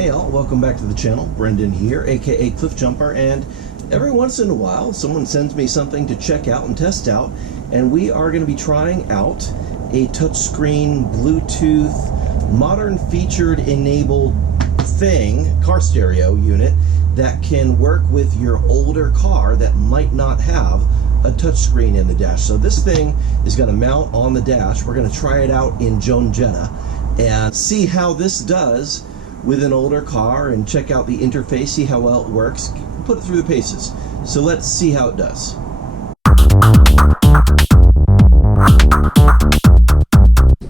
Hey all, welcome back to the channel. Brendan here, aka Cliff Jumper, and every once in a while someone sends me something to check out and test out, and we are going to be trying out a touchscreen Bluetooth modern featured enabled car stereo unit that can work with your older car that might not have a touchscreen in the dash. So this thing is going to mount on the dash. We're going to try it out in Jetta and see how this does with an older car and check out the interface, see how well it works, put it through the paces. So let's see how it does.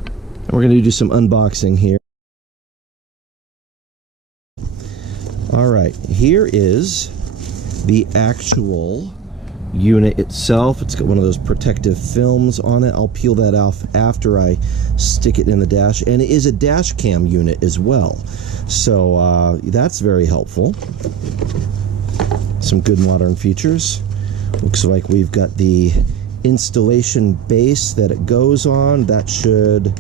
And we're going to do some unboxing here. Alright, here is the actual unit itself. It's got one of those protective films on it. I'll peel that off after I stick it in the dash. And it is a dash cam unit as well. So that's very helpful. Some good modern features. Looks like we've got the installation base that it goes on. That should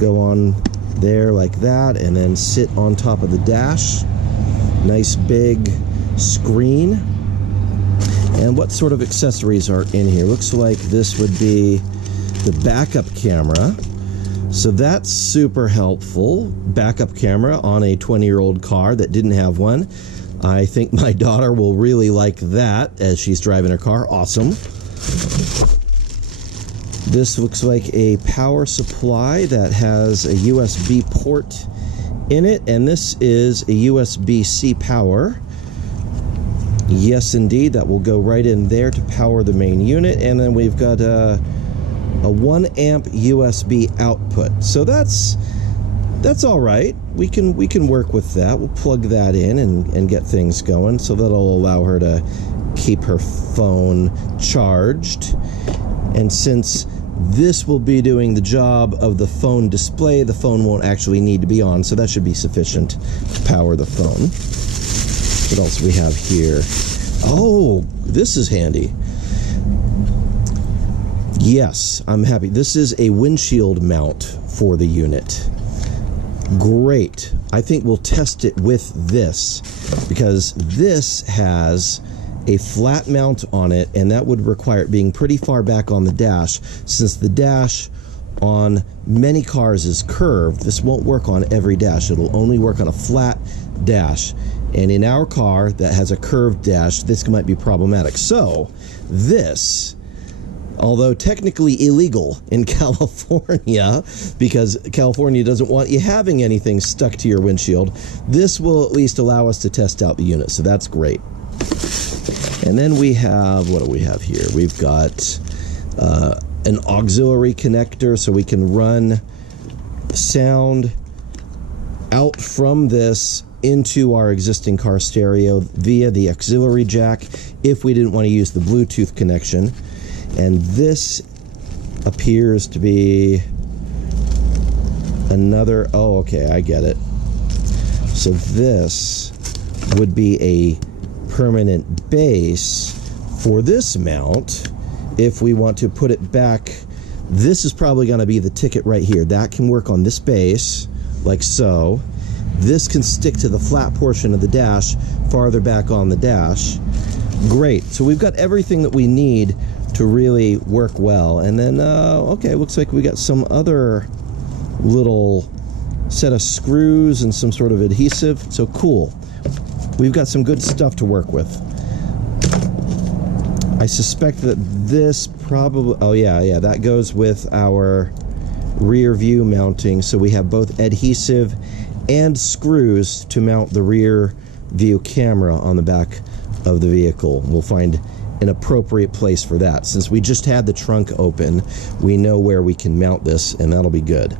go on there like that and then sit on top of the dash. Nice big screen. And what sort of accessories are in here? Looks like this would be the backup camera. So that's super helpful. Backup camera on a 20-year-old car that didn't have one. I think my daughter will really like that as she's driving her car. Awesome. This looks like a power supply that has a USB port in it, and this is a USB-C power. Yes, indeed, that will go right in there to power the main unit. And then we've got a 1 amp USB output. So that's all right. We can work with that. We'll plug that in and get things going. So that'll allow her to keep her phone charged. And since this will be doing the job of the phone display, the phone won't actually need to be on. So that should be sufficient to power the phone. What else do we have here? Oh, this is handy. Yes, I'm happy. This is a windshield mount for the unit. Great. I think we'll test it with this because this has a flat mount on it, and that would require it being pretty far back on the dash. Since the dash on many cars is curved, this won't work on every dash. It'll only work on a flat dash. And in our car that has a curved dash, this might be problematic. So this, although technically illegal in California, because California doesn't want you having anything stuck to your windshield, this will at least allow us to test out the unit. So that's great. And then we have, what do we have here? We've got an auxiliary connector, so we can run sound out from this into our existing car stereo via the auxiliary jack if we didn't want to use the Bluetooth connection. And this appears to be another, oh okay, I get it. So this would be a permanent base for this mount. If we want to put it back, this is probably going to be the ticket right here. That can work on this base like so. This can stick to the flat portion of the dash farther back on the dash. Great. So we've got everything that we need to really work well. And then, okay, looks like we got some other little set of screws and some sort of adhesive. So cool. We've got some good stuff to work with. I suspect that this probably, oh yeah, that goes with our rear view mounting. So we have both adhesive and screws to mount the rear view camera on the back of the vehicle. We'll find an appropriate place for that. Since we just had the trunk open, we know where we can mount this, and that'll be good.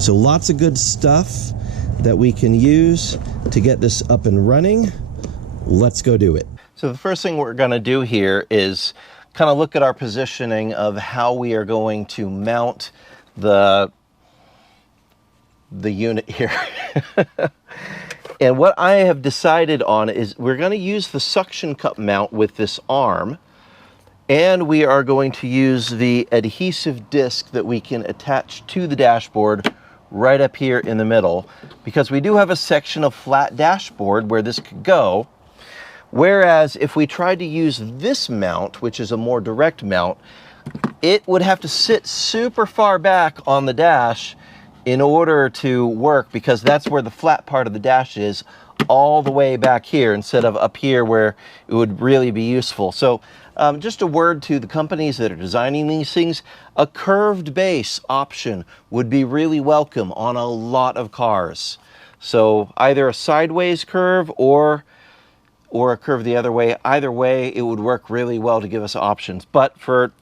So lots of good stuff that we can use to get this up and running. Let's go do it. So the first thing we're going to do here is kind of look at our positioning of how we are going to mount the unit here. And what I have decided on is we're going to use the suction cup mount with this arm, and we are going to use the adhesive disc that we can attach to the dashboard right up here in the middle, because we do have a section of flat dashboard where this could go. Whereas if we tried to use this mount, which is a more direct mount, it would have to sit super far back on the dash in order to work, because that's where the flat part of the dash is, all the way back here instead of up here where it would really be useful. So just a word to the companies that are designing these things, a curved base option would be really welcome on a lot of cars. So either a sideways curve or a curve the other way. Either way, it would work really well to give us options. But for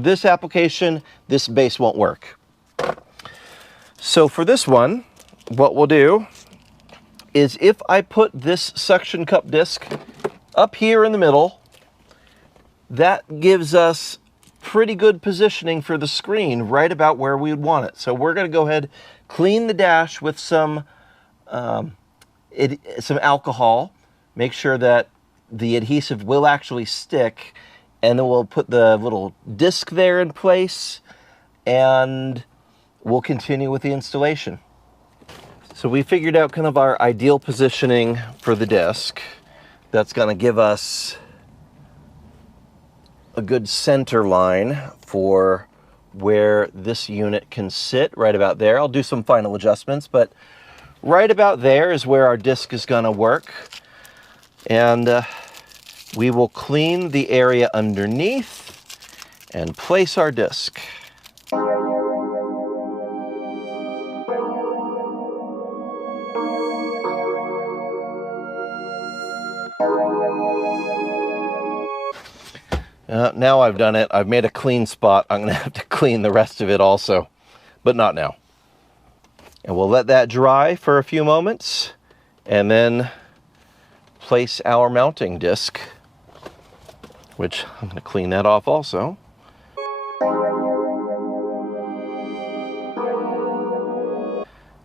this application, this base won't work. So for this one, what we'll do is if I put this suction cup disc up here in the middle, that gives us pretty good positioning for the screen right about where we would want it. So we're going to go ahead, clean the dash with some alcohol, make sure that the adhesive will actually stick, and then we'll put the little disc there in place, and we'll continue with the installation. So we figured out kind of our ideal positioning for the disc. That's going to give us a good center line for where this unit can sit, right about there. I'll do some final adjustments, but right about there is where our disc is going to work. And we will clean the area underneath and place our disc. Now I've done it, I've made a clean spot. I'm going to have to clean the rest of it also, but not now. And we'll let that dry for a few moments and then place our mounting disc, which I'm going to clean that off also.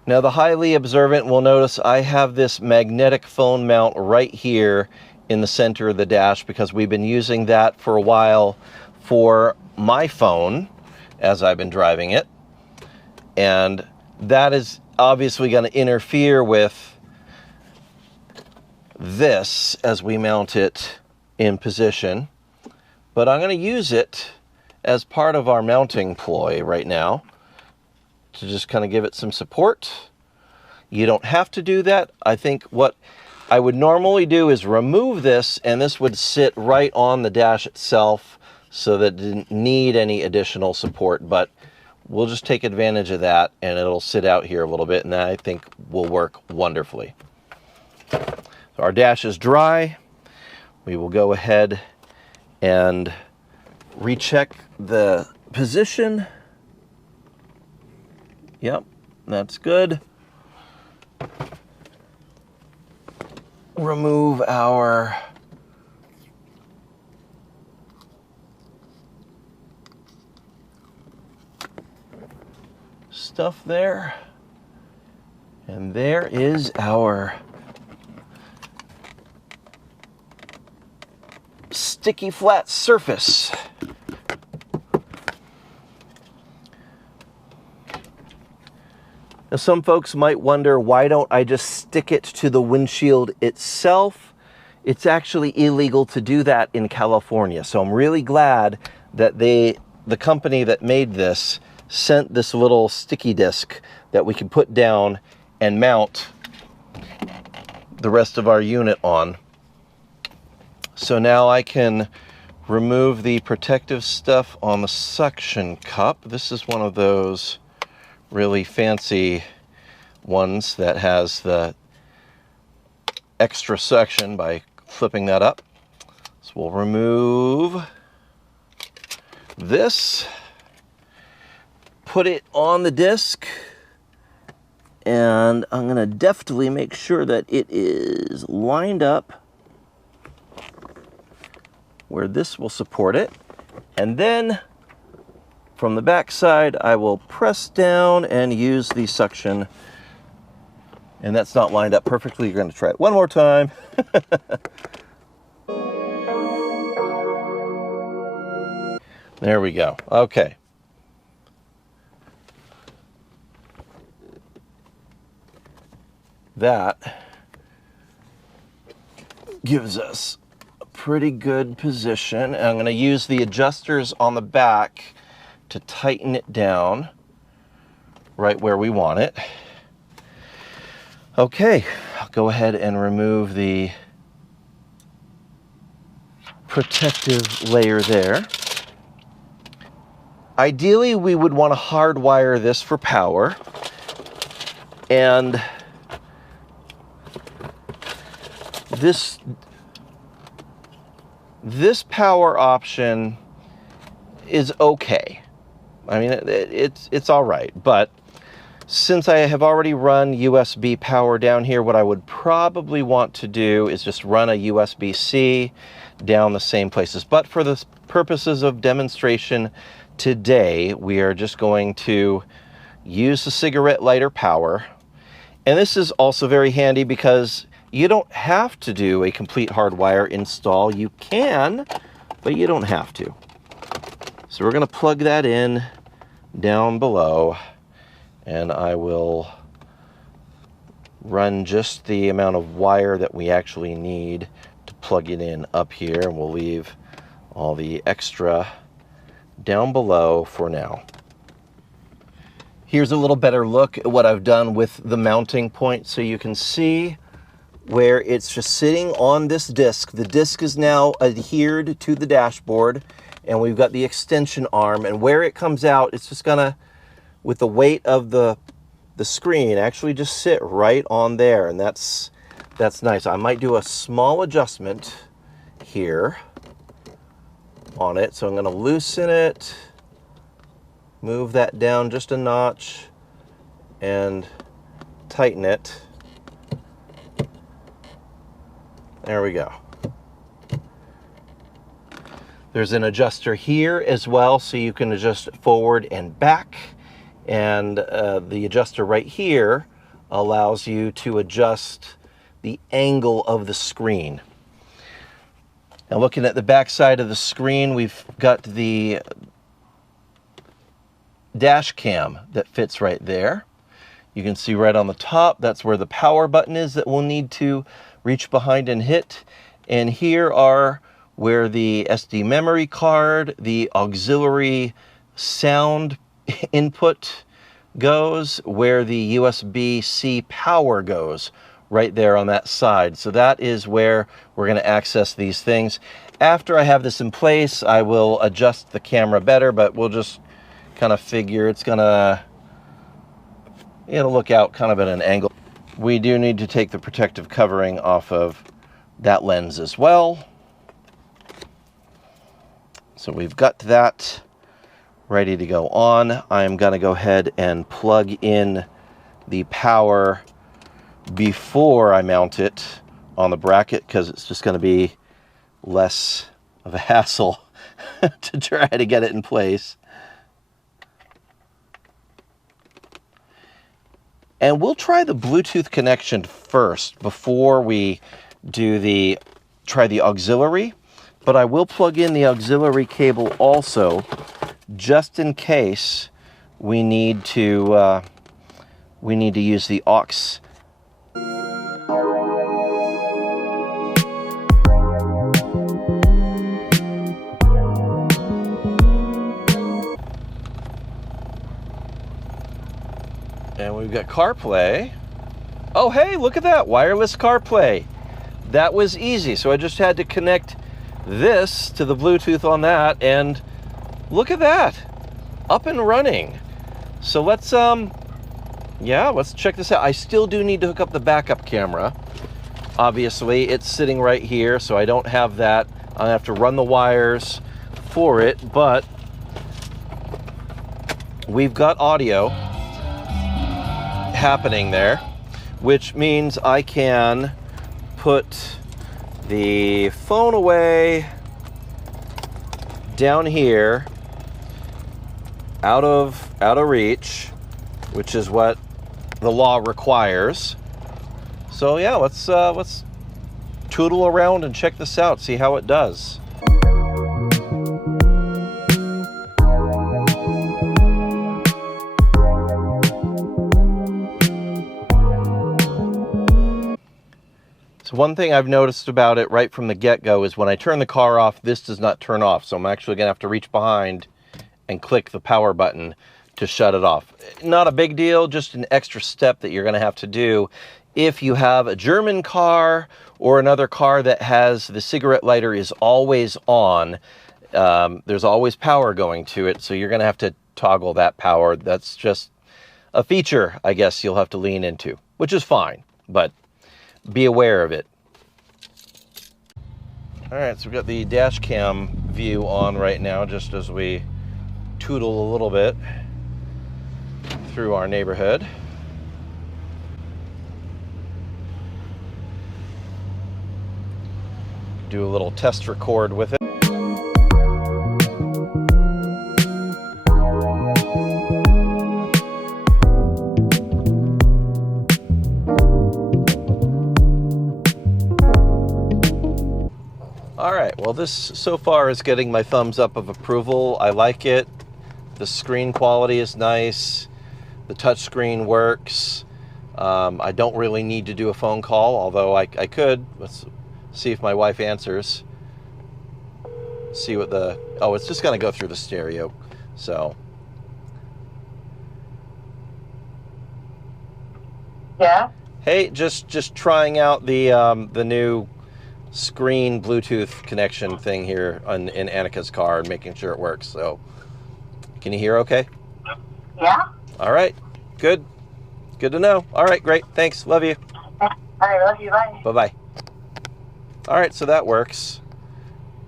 Now the highly observant will notice I have this magnetic phone mount right here in the center of the dash, because we've been using that for a while for my phone as I've been driving it. And that is obviously going to interfere with this as we mount it in position. But I'm going to use it as part of our mounting ploy right now to just kind of give it some support. You don't have to do that. I think what I would normally do is remove this, and this would sit right on the dash itself so that it didn't need any additional support, but we'll just take advantage of that, and it'll sit out here a little bit, and that I think will work wonderfully. So our dash is dry. We will go ahead and recheck the position. Yep, that's good. Remove our stuff there. And there is our sticky flat surface. Now, some folks might wonder, why don't I just stick it to the windshield itself? It's actually illegal to do that in California. So I'm really glad that the company that made this sent this little sticky disc that we can put down and mount the rest of our unit on. So now I can remove the protective stuff on the suction cup. This is one of those really fancy ones that has the extra suction by flipping that up. So we'll remove this, put it on the disc, and I'm going to deftly make sure that it is lined up where this will support it. And then from the back side, I will press down and use the suction. And that's not lined up perfectly. You're going to try it one more time. There we go. Okay. that gives us a pretty good position. And I'm going to use the adjusters on the back to tighten it down right where we want it. Okay, I'll go ahead and remove the protective layer there. Ideally, we would want to hardwire this for power, and this power option is okay. I mean, it's all right, but since I have already run USB power down here, what I would probably want to do is just run a USB-C down the same places. But for the purposes of demonstration today, we are just going to use the cigarette lighter power. And this is also very handy because you don't have to do a complete hardwire install. You can, but you don't have to. So we're going to plug that in down below, and I will run just the amount of wire that we actually need to plug it in up here, and we'll leave all the extra down below for now. Here's a little better look at what I've done with the mounting point, so you can see where it's just sitting on this disc. The disc is now adhered to the dashboard, and we've got the extension arm, and where it comes out, it's just gonna, with the weight of the screen, actually just sit right on there, and that's nice. I might do a small adjustment here on it, so I'm gonna loosen it, move that down just a notch, and tighten it. There we go. There's an adjuster here as well, so you can adjust forward and back. And the adjuster right here allows you to adjust the angle of the screen. Now, looking at the back side of the screen, we've got the dash cam that fits right there. You can see right on the top, that's where the power button is that we'll need to reach behind and hit. And here are where the SD memory card, the auxiliary sound input goes, where the USB-C power goes, right there on that side. So that is where we're going to access these things. After I have this in place, I will adjust the camera better, but we'll just kind of figure it's gonna, it'll look out kind of at an angle. We do need to take the protective covering off of that lens as well. So we've got that ready to go on. I'm going to go ahead and plug in the power before I mount it on the bracket, because it's just going to be less of a hassle to try to get it in place. And we'll try the Bluetooth connection first before we do try the auxiliary. But I will plug in the auxiliary cable also, just in case we need to use the aux. And we've got CarPlay. Oh, hey, look at that, wireless CarPlay. That was easy. So I just had to connect this to the Bluetooth on that, and look at that, up and running. So let's check this out. I still do need to hook up the backup camera. Obviously, it's sitting right here, so I don't have that. I have to run the wires for it, but we've got audio happening there, which means I can put the phone away down here, out of reach, which is what the law requires. So yeah, let's tootle around and check this out, see how it does. So one thing I've noticed about it right from the get-go is when I turn the car off, this does not turn off. So I'm actually going to have to reach behind and click the power button to shut it off. Not a big deal, just an extra step that you're going to have to do if you have a German car or another car that has the cigarette lighter is always on. There's always power going to it, so you're going to have to toggle that power. That's just a feature, I guess, you'll have to lean into, which is fine, but be aware of it. All right, so we've got the dash cam view on right now, just as we tootle a little bit through our neighborhood. Do a little test record with it. All right, well, this so far is getting my thumbs up of approval. I like it. The screen quality is nice. The touch screen works. I don't really need to do a phone call, although I could. Let's see if my wife answers. See what the... Oh, it's just going to go through the stereo. So... Yeah? Hey, just trying out the new screen Bluetooth connection thing here in Annika's car and making sure it works. So, can you hear okay? Yeah? All right, good to know. All right, great, thanks, love you. All right, love you, bye. Bye-bye. All right, so that works.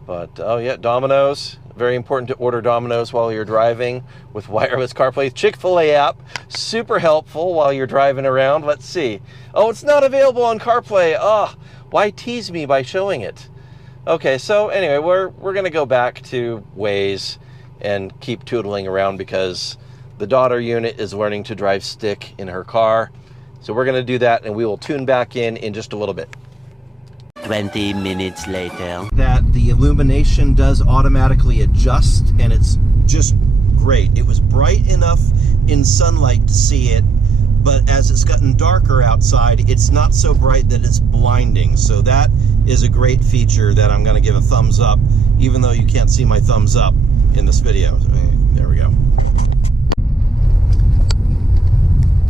But, oh yeah, Domino's. Very important to order Domino's while you're driving with wireless CarPlay. Chick-fil-A app, super helpful while you're driving around. Let's see. Oh, it's not available on CarPlay. Oh, why tease me by showing it? Okay, so anyway, we're going to go back to Waze and keep tootling around because the daughter unit is learning to drive stick in her car. So we're going to do that, and we will tune back in just a little bit. 20 minutes later. That the illumination does automatically adjust, and it's just great. It was bright enough in sunlight to see it, but as it's gotten darker outside, it's not so bright that it's blinding. So that is a great feature that I'm going to give a thumbs up, even though you can't see my thumbs up in this video. There we go.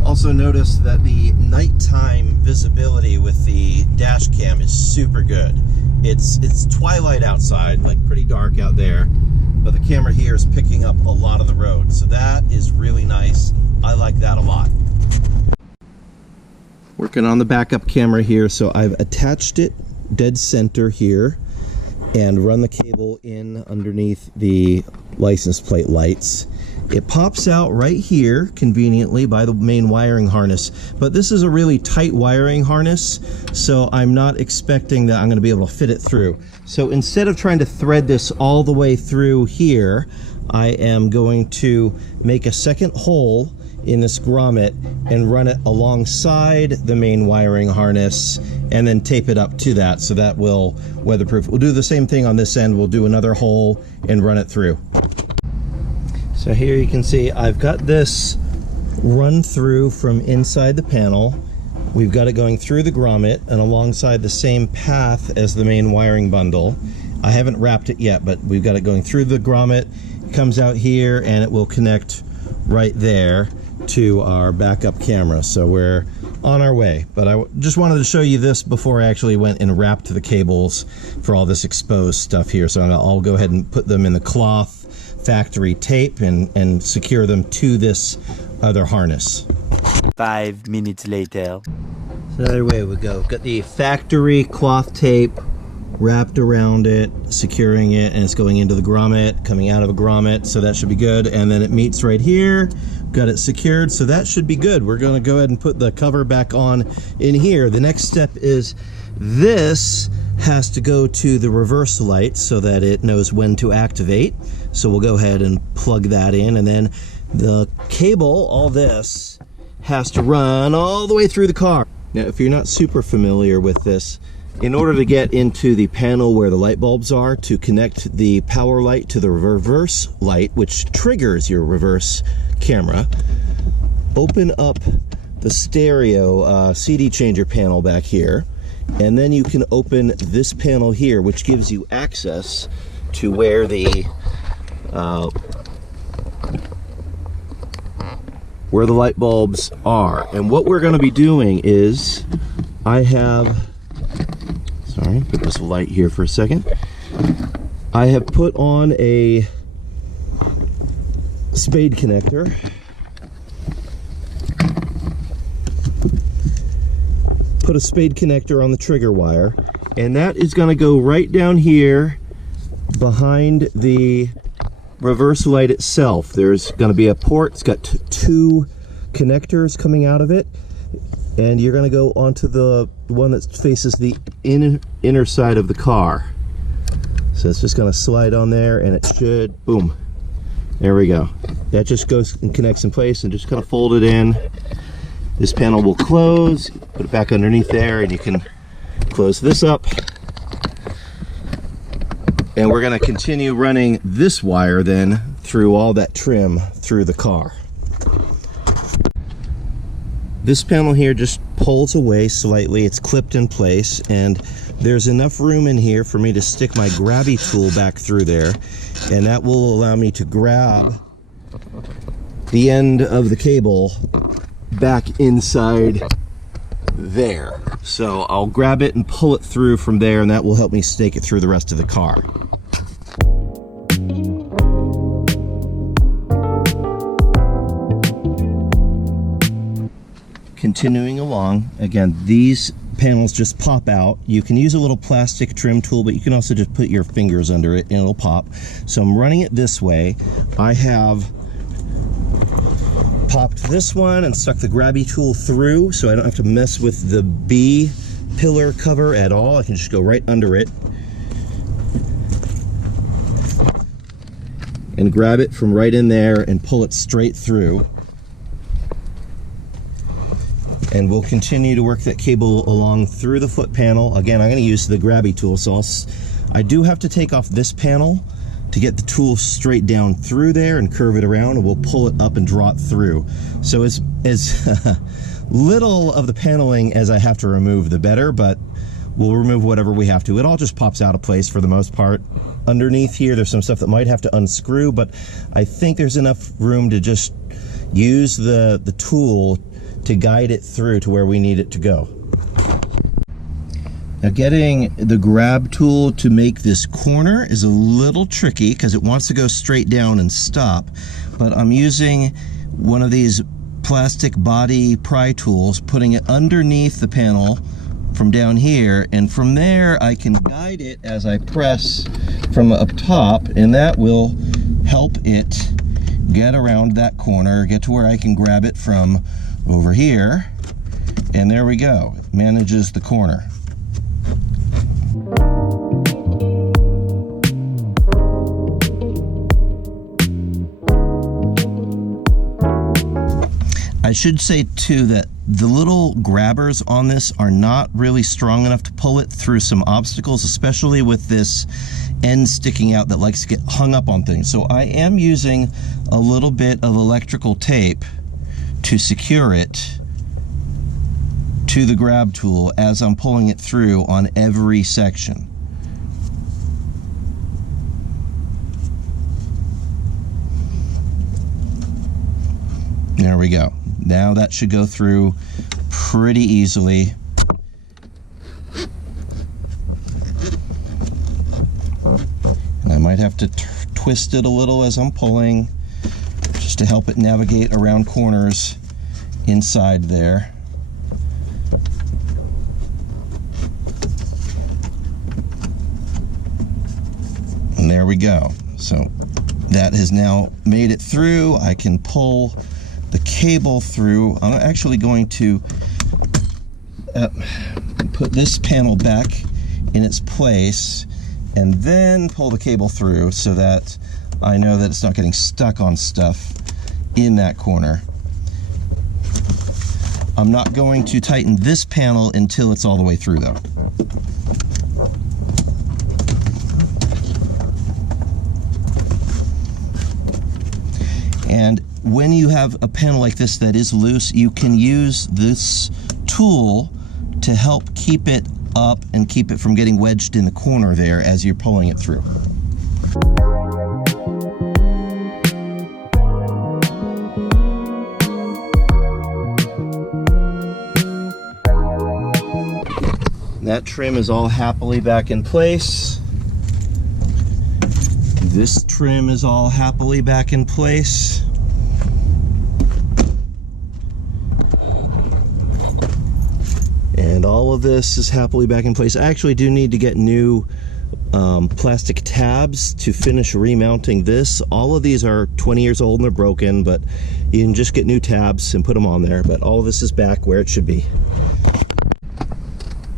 Also notice that the nighttime visibility with the dash cam is super good. It's twilight outside, like pretty dark out there, but the camera here is picking up a lot of the road. So that is really nice. I like that a lot. Working on the backup camera here, so I've attached it dead center here and run the cable in underneath the license plate lights. It pops out right here conveniently by the main wiring harness, but this is a really tight wiring harness, so I'm not expecting that I'm going to be able to fit it through. So instead of trying to thread this all the way through here, I am going to make a second hole in this grommet and run it alongside the main wiring harness and then tape it up to that, so that will weatherproof. We'll do the same thing on this end. We'll do another hole and run it through. So here you can see I've got this run through from inside the panel. We've got it going through the grommet and alongside the same path as the main wiring bundle. I haven't wrapped it yet, but we've got it going through the grommet. It comes out here and it will connect right there to our backup camera. So we're on our way, but I just wanted to show you this before I actually went and wrapped the cables for all this exposed stuff here. So I'll go ahead and put them in the cloth factory tape and secure them to this other harness. 5 minutes later. So there we go. Got the factory cloth tape wrapped around it, securing it, and it's going into the grommet, coming out of a grommet, so that should be good. And then it meets right here. Got it secured, so that should be good. We're going to go ahead and put the cover back on in here. The next step is this has to go to the reverse light so that it knows when to activate. So we'll go ahead and plug that in, and then the cable, all this, has to run all the way through the car. Now, if you're not super familiar with this, in order to get into the panel where the light bulbs are, to connect the power light to the reverse light, which triggers your reverse camera, open up the stereo CD changer panel back here, And then you can open this panel here, which gives you access to where the light bulbs are. And what we're going to be doing is, I have, sorry, put this light here for a second. I have put on a spade connector. Put a spade connector on the trigger wire, and that is going to go right down here behind the reverse light itself. There's going to be a port. It's got two connectors coming out of it, and you're going to go onto the one that faces the inner side of the car. So it's just going to slide on there, and it should, boom, there we go. That just goes and connects in place, and just kind of fold it in. This panel will close, put it back underneath there, and you can close this up. And we're going to continue running this wire then through all that trim through the car. This panel here just pulls away slightly. It's clipped in place, and there's enough room in here for me to stick my grabby tool back through there, and that will allow me to grab the end of the cable back inside there. So I'll grab it and pull it through from there, and that will help me stake it through the rest of the car. Continuing along, again, these panels just pop out. You can use a little plastic trim tool, but you can also just put your fingers under it and it'll pop. So I'm running it this way. I have popped this one and stuck the grabby tool through, so I don't have to mess with the B pillar cover at all. I can just go right under it and grab it from right in there and pull it straight through. And we'll continue to work that cable along through the foot panel. Again, I'm going to use the grabby tool, so I do have to take off this panel to get the tool straight down through there and curve it around, and we'll pull it up and draw it through. So as little of the paneling as I have to remove, the better, but we'll remove whatever we have to. It all just pops out of place for the most part. Underneath here, there's some stuff that might have to unscrew, but I think there's enough room to just use the tool to guide it through to where we need it to go. Now, getting the grab tool to make this corner is a little tricky because it wants to go straight down and stop, but I'm using one of these plastic body pry tools, putting it underneath the panel from down here, and from there I can guide it as I press from up top, and that will help it get around that corner, get to where I can grab it from over here, and there we go. It manages the corner. I should say too that the little grabbers on this are not really strong enough to pull it through some obstacles, especially with this end sticking out that likes to get hung up on things. So I am using a little bit of electrical tape to secure it to the grab tool as I'm pulling it through on every section. There we go. Now that should go through pretty easily. And I might have to twist it a little as I'm pulling, just to help it navigate around corners inside there. And there we go. So that has now made it through. I can pull the cable through. I'm actually going to put this panel back in its place and then pull the cable through so that I know that it's not getting stuck on stuff in that corner. I'm not going to tighten this panel until it's all the way through though. And when you have a panel like this that is loose, you can use this tool to help keep it up and keep it from getting wedged in the corner there as you're pulling it through. That trim is all happily back in place. This trim is all happily back in place. And all of this is happily back in place. I actually do need to get new plastic tabs to finish remounting this. All of these are 20 years old and they're broken, but you can just get new tabs and put them on there. But all of this is back where it should be.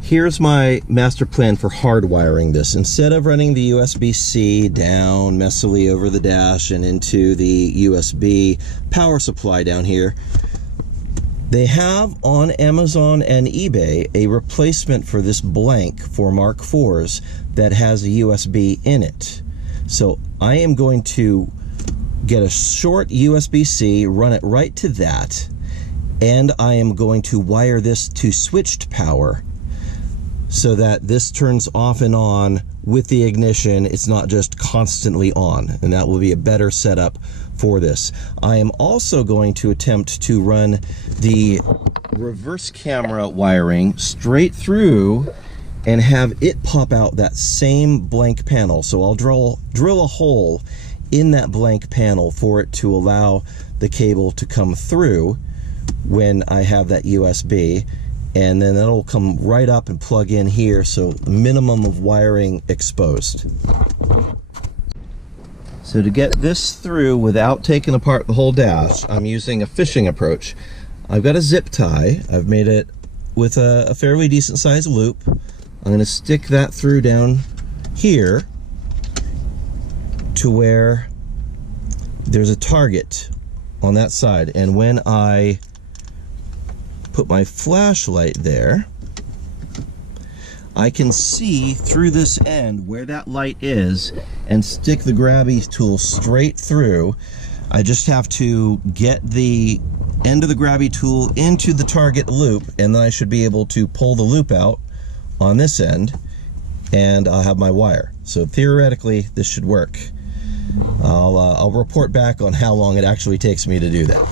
Here's my master plan for hardwiring this. Instead of running the USB-C down messily over the dash and into the USB power supply down here, they have on Amazon and eBay a replacement for this blank for Mark IVs that has a USB in it. So I am going to get a short USB-C, run it right to that, and I am going to wire this to switched power so that this turns off and on with the ignition. It's not just constantly on, and that will be a better setup for this. I am also going to attempt to run the reverse camera wiring straight through and have it pop out that same blank panel. So I'll drill a hole in that blank panel for it to allow the cable to come through when I have that USB. And then that'll come right up and plug in here, so minimum of wiring exposed. So to get this through without taking apart the whole dash, I'm using a fishing approach. I've got a zip tie. I've made it with a fairly decent sized loop. I'm going to stick that through down here to where there's a target on that side. And when I put my flashlight there, I can see through this end where that light is and stick the grabby tool straight through. I just have to get the end of the grabby tool into the target loop, and then I should be able to pull the loop out on this end, and I'll have my wire. So theoretically, this should work. I'll report back on how long it actually takes me to do that.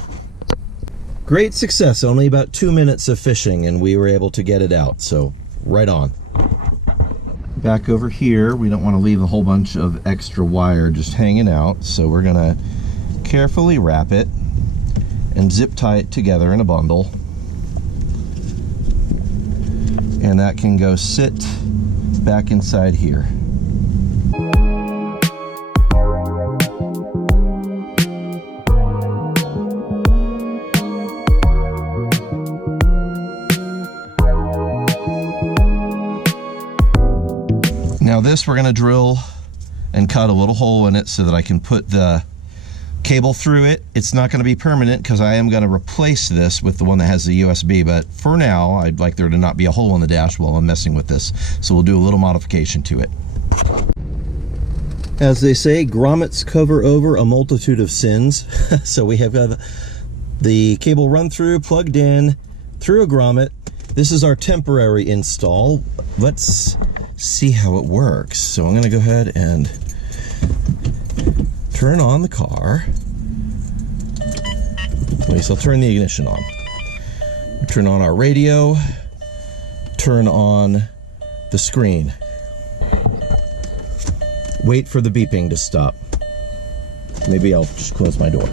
Great success, only about 2 minutes of fishing and we were able to get it out, so right on. Back over here, we don't want to leave a whole bunch of extra wire just hanging out, so we're gonna carefully wrap it and zip tie it together in a bundle. And that can go sit back inside here. Now this, we're going to drill and cut a little hole in it so that I can put the cable through it. It's not going to be permanent because I am going to replace this with the one that has the USB, but for now I'd like there to not be a hole in the dash while I'm messing with this, so we'll do a little modification to it. As they say, grommets cover over a multitude of sins. So we have got the cable run through, plugged in through a grommet. This is our temporary install. Let's see how it works. So I'm going to go ahead and turn on the car. At least I'll turn the ignition on. Turn on our radio. Turn on the screen. Wait for the beeping to stop. Maybe I'll just close my door.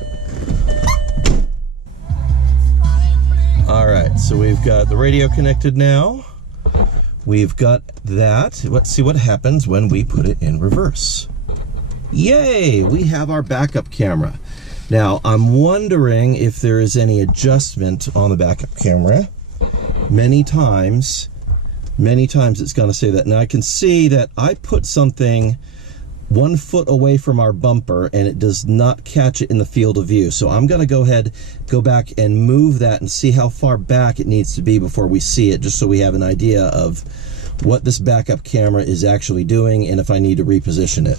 Alright, so we've got the radio connected now. We've got that. Let's see what happens when we put it in reverse. Yay! We have our backup camera. Now, I'm wondering if there is any adjustment on the backup camera. Many times it's going to say that. Now, I can see that I put something 1 foot away from our bumper and it does not catch it in the field of view. So I'm going to go back and move that and see how far back it needs to be before we see it, just so we have an idea of what this backup camera is actually doing and if I need to reposition it.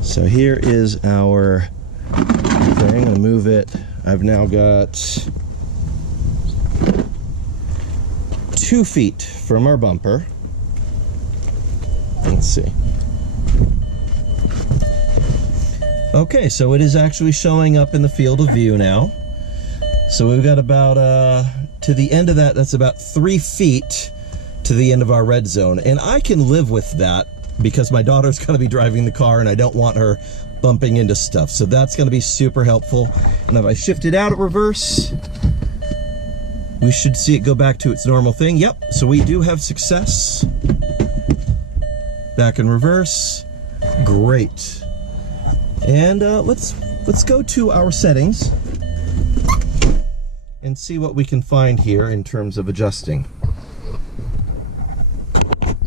So here is our Okay, I'm gonna move it. I've now got 2 feet from our bumper. Let's see. Okay, so it is actually showing up in the field of view now. So we've got about, to the end of that, that's about 3 feet to the end of our red zone. And I can live with that because my daughter's gonna be driving the car and I don't want her bumping into stuff. So that's gonna be super helpful. And if I shift it out at reverse, we should see it go back to its normal thing. Yep, so we do have success. Back in reverse, great. And let's go to our settings and see what we can find here in terms of adjusting.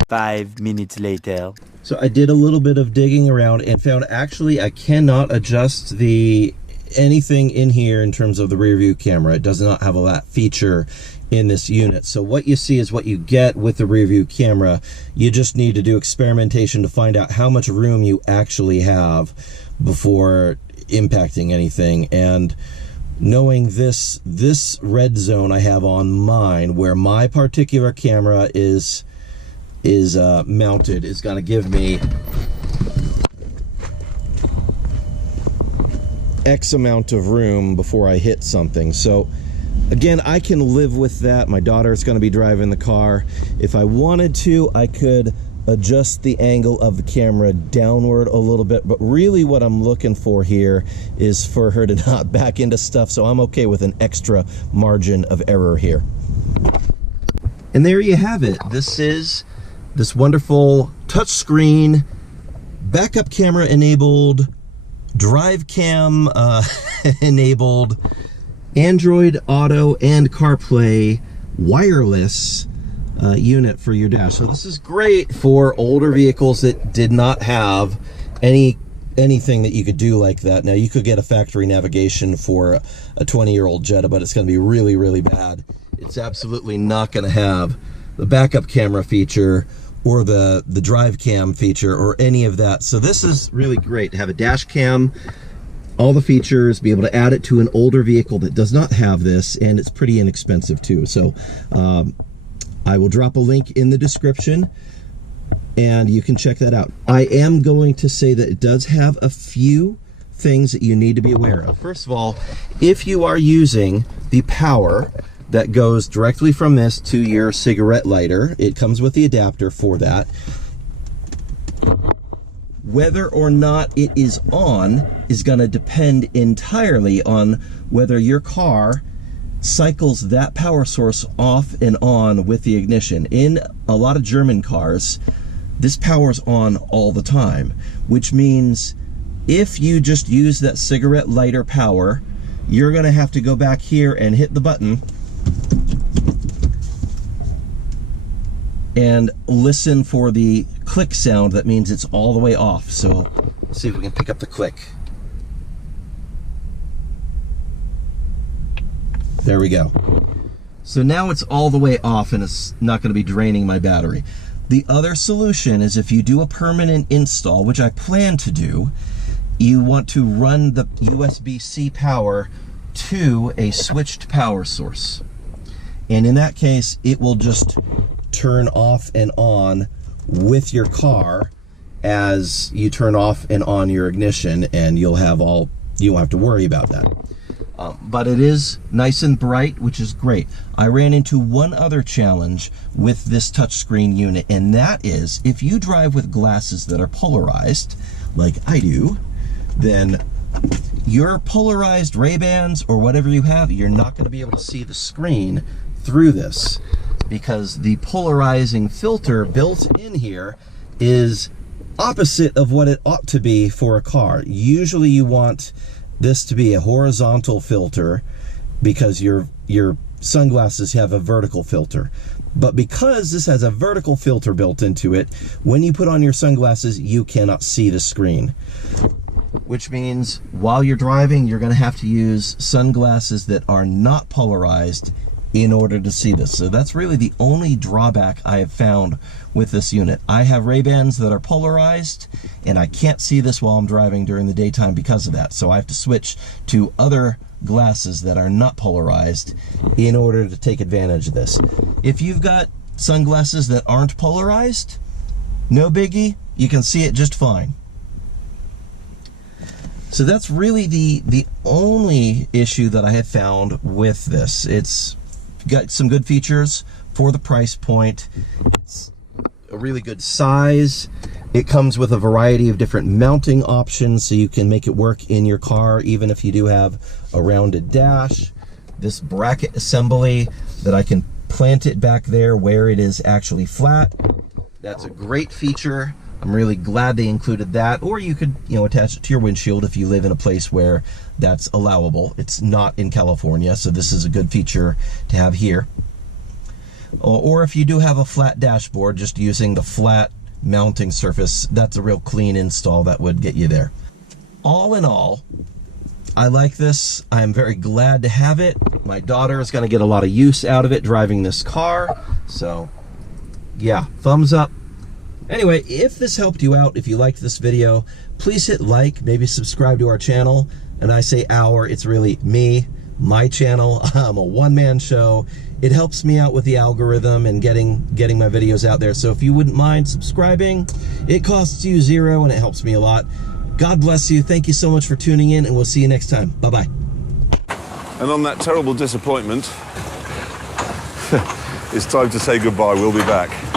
5 minutes later. So I did a little bit of digging around and found actually I cannot adjust anything in here in terms of the rear view camera. It does not have that feature in this unit. So what you see is what you get with the rear view camera. You just need to do experimentation to find out how much room you actually have before impacting anything. And knowing this red zone I have on mine, where my particular camera is mounted, is going to give me X amount of room before I hit something. So again, I can live with that. My daughter's going to be driving the car. If I wanted to, I could adjust the angle of the camera downward a little bit, but really what I'm looking for here is for her to not back into stuff, so I'm okay with an extra margin of error here. And there you have it. This is this wonderful touchscreen, backup camera enabled, drive cam enabled, Android Auto and CarPlay wireless unit for your dash. So this is great for older vehicles that did not have anything that you could do like that. Now you could get a factory navigation for a 20-year-old Jetta, but it's going to be really, really bad. It's absolutely not going to have the backup camera feature or the drive cam feature or any of that. So this is really great to have a dash cam, all the features, be able to add it to an older vehicle that does not have this, and it's pretty inexpensive too. So I will drop a link in the description and you can check that out. I am going to say that it does have a few things that you need to be aware of. First of all, if you are using the power that goes directly from this to your cigarette lighter, it comes with the adapter for that. Whether or not it is on is going to depend entirely on whether your car cycles that power source off and on with the ignition. In a lot of German cars, this power's on all the time, which means if you just use that cigarette lighter power, you're going to have to go back here and hit the button and listen for the click sound. That means it's all the way off. So let's see if we can pick up the click. There we go. So now it's all the way off and it's not going to be draining my battery. The other solution is if you do a permanent install, which I plan to do, you want to run the USB-C power to a switched power source. And in that case, it will just turn off and on with your car as you turn off and on your ignition, and you won't have to worry about that. But it is nice and bright, which is great. I ran into one other challenge with this touchscreen unit, and that is if you drive with glasses that are polarized, like I do, then your polarized Ray-Bans or whatever you have, you're not going to be able to see the screen through this, because the polarizing filter built in here is opposite of what it ought to be for a car. Usually you want this to be a horizontal filter because your sunglasses have a vertical filter. But because this has a vertical filter built into it, when you put on your sunglasses, you cannot see the screen. Which means while you're driving, you're going to have to use sunglasses that are not polarized in order to see this. So that's really the only drawback I have found with this unit. I have Ray-Bans that are polarized, and I can't see this while I'm driving during the daytime because of that. So I have to switch to other glasses that are not polarized in order to take advantage of this. If you've got sunglasses that aren't polarized, no biggie, you can see it just fine. So that's really the only issue that I have found with this. It's got some good features for the price point. It's a really good size. It comes with a variety of different mounting options, so you can make it work in your car even if you do have a rounded dash. This bracket assembly that I can plant it back there where it is actually flat. That's a great feature. I'm really glad they included that. Or you could, attach it to your windshield if you live in a place where that's allowable. It's not in California, so this is a good feature to have here. Or if you do have a flat dashboard, just using the flat mounting surface, that's a real clean install that would get you there. All in all, I like this. I'm very glad to have it. My daughter is going to get a lot of use out of it driving this car. So yeah, thumbs up. Anyway, if this helped you out, if you liked this video, please hit like, maybe subscribe to our channel. And I say our, it's really me, my channel. I'm a one-man show. It helps me out with the algorithm and getting my videos out there. So if you wouldn't mind subscribing, it costs you $0 and it helps me a lot. God bless you. Thank you so much for tuning in, and we'll see you next time. Bye-bye. And on that terrible disappointment, it's time to say goodbye. We'll be back.